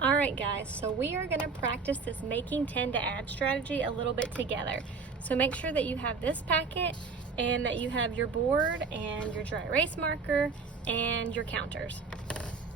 Alright guys, so we are going to practice this making 10 to add strategy a little bit together. So make sure that you have this packet and that you have your board and your dry erase marker and your counters.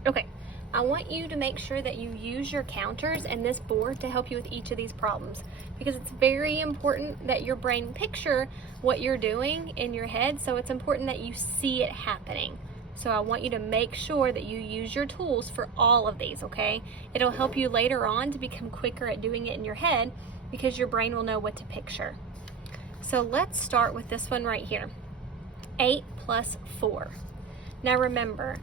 Okay, I want you to make sure that you use your counters and this board to help you with each of these problems, because it's very important that your brain picture what you're doing in your head, so it's important that you see it happening. So I want you to make sure that you use your tools for all of these, okay? It'll help you later on to become quicker at doing it in your head because your brain will know what to picture. So let's start with this one right here. 8 plus 4. Now remember,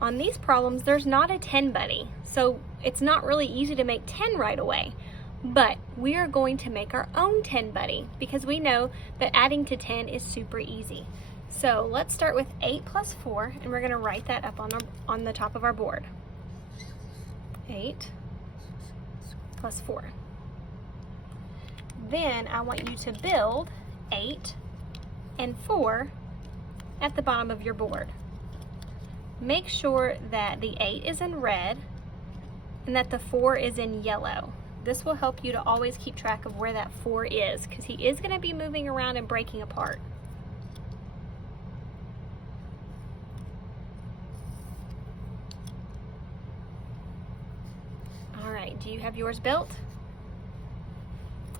on these problems, there's not a 10 buddy, so it's not really easy to make 10 right away. But we are going to make our own 10 buddy because we know that adding to 10 is super easy. So let's start with 8 plus 4, and we're going to write that up on the top of our board. 8 plus 4. Then I want you to build 8 and 4 at the bottom of your board. Make sure that the 8 is in red and that the 4 is in yellow. This will help you to always keep track of where that 4 is, because he is going to be moving around and breaking apart. Alright, do you have yours built?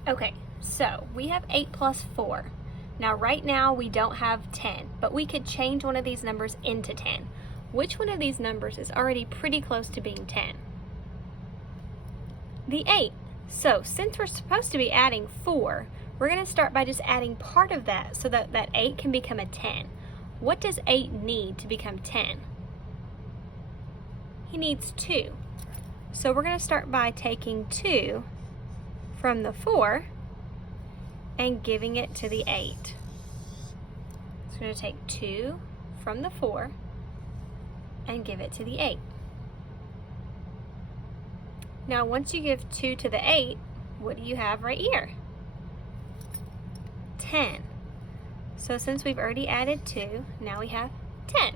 Okay, so we have 8 plus 4. Now right now we don't have 10, but we could change one of these numbers into 10. Which one of these numbers is already pretty close to being 10? The 8. So since we're supposed to be adding 4, we're going to start by just adding part of that so that that 8 can become a 10. What does 8 need to become 10? He needs 2. So we're going to start by taking 2 from the 4 and giving it to the 8. So we're going to take 2 from the 4 and give it to the 8. Now once you give 2 to the 8, what do you have right here? 10. So since we've already added 2, now we have 10.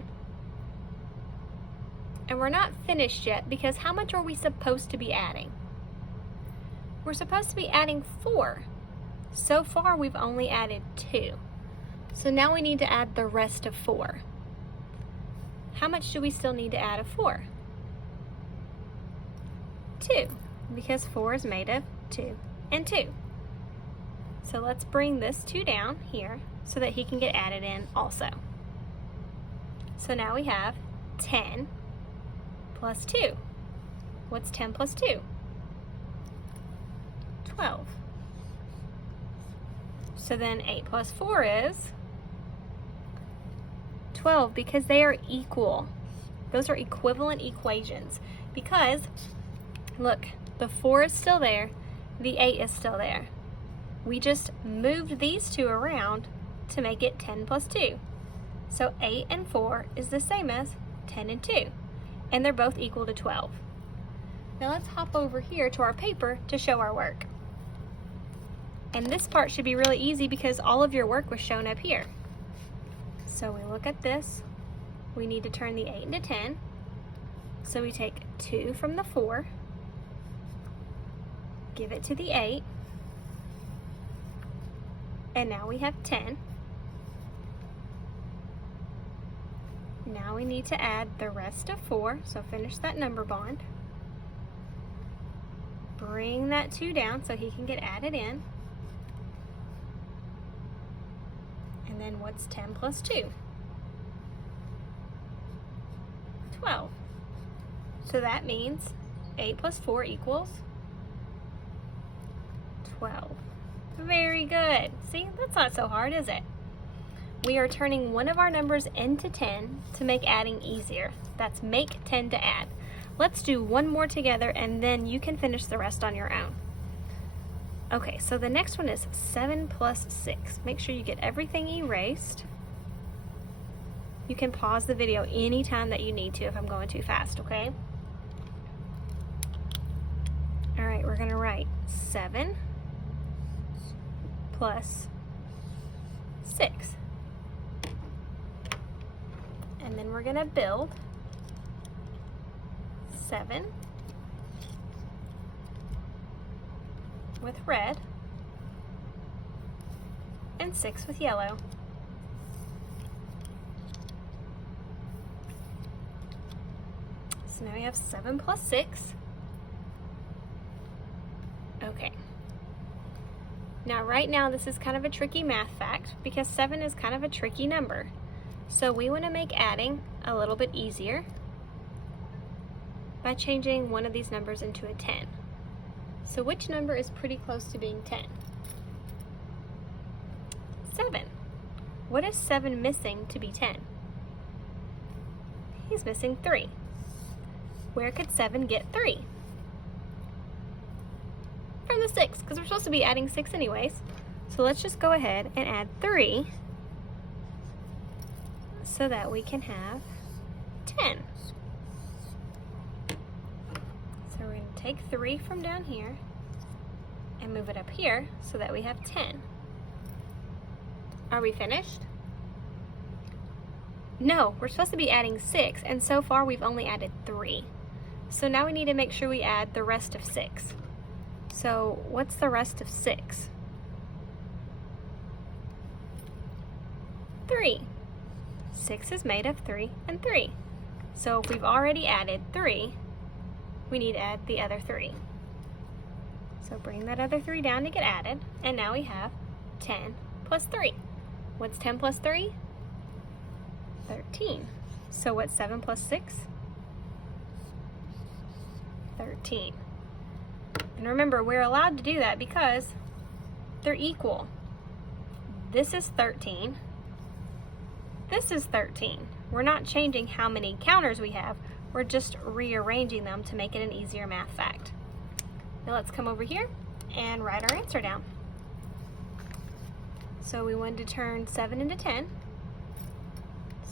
And we're not finished yet, because how much are we supposed to be adding? We're supposed to be adding 4. So far we've only added 2. So now we need to add the rest of 4. How much do we still need to add of 4? 2, because 4 is made of 2 and 2. So let's bring this 2 down here so that he can get added in also. So now we have 10 plus 2. What's 10 plus 2? 12. So then 8 plus 4 is 12, because they are equal. Those are equivalent equations, because look, the 4 is still there, the 8 is still there. We just moved these two around to make it 10 plus 2. So 8 and 4 is the same as 10 and 2, and they're both equal to 12. Now let's hop over here to our paper to show our work. And this part should be really easy because all of your work was shown up here. So we look at this, we need to turn the 8 into 10. So we take 2 from the 4, give it to the 8, and now we have 10. Now we need to add the rest of 4, so finish that number bond. Bring that 2 down so he can get added in. And then what's 10 plus 2? 12. So that means 8 plus 4 equals 12. Very good. See, that's not so hard, is it? We are turning one of our numbers into 10 to make adding easier. That's make 10 to add. Let's do one more together and then you can finish the rest on your own. Okay, so the next one is 7 plus 6. Make sure you get everything erased. You can pause the video anytime that you need to if I'm going too fast, okay? All right, we're gonna write 7 plus 6. And then we're gonna build 7 with red, and 6 with yellow. So now we have 7 plus 6. Okay. Now right now this is kind of a tricky math fact because 7 is kind of a tricky number. So we want to make adding a little bit easier by changing one of these numbers into a 10. So which number is pretty close to being 10? 7. What is 7 missing to be 10? He's missing 3. Where could 7 get 3? From the 6, because we're supposed to be adding 6 anyways. So let's just go ahead and add 3 so that we can have 10. So we're going to take 3 from down here and move it up here so that we have 10. Are we finished? No, we're supposed to be adding 6, and so far we've only added 3. So now we need to make sure we add the rest of 6. So what's the rest of 6? 3. 6 is made of 3 and 3. So if we've already added 3, we need to add the other 3. So bring that other 3 down to get added, and now we have 10 plus 3. What's 10 plus 3? 13. So what's 7 plus 6? 13. And remember, we're allowed to do that because they're equal. This is 13. This is 13. We're not changing how many counters we have. We're just rearranging them to make it an easier math fact. Now let's come over here and write our answer down. So we wanted to turn 7 into 10.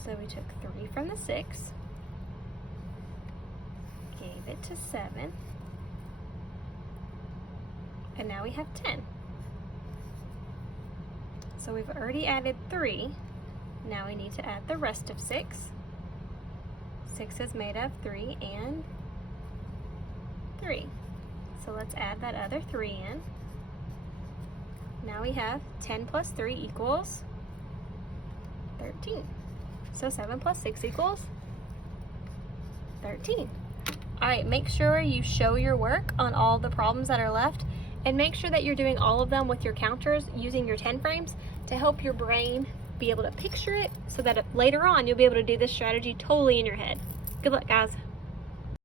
So we took 3 from the 6, gave it to 7, and now we have 10. So we've already added 3. Now we need to add the rest of 6. 6 is made of 3 and 3. So let's add that other 3 in. Now we have 10 plus 3 equals 13. So 7 plus 6 equals 13. All right, make sure you show your work on all the problems that are left, and make sure that you're doing all of them with your counters using your 10 frames to help your brain be able to picture it so that later on you'll be able to do this strategy totally in your head. Good luck, guys.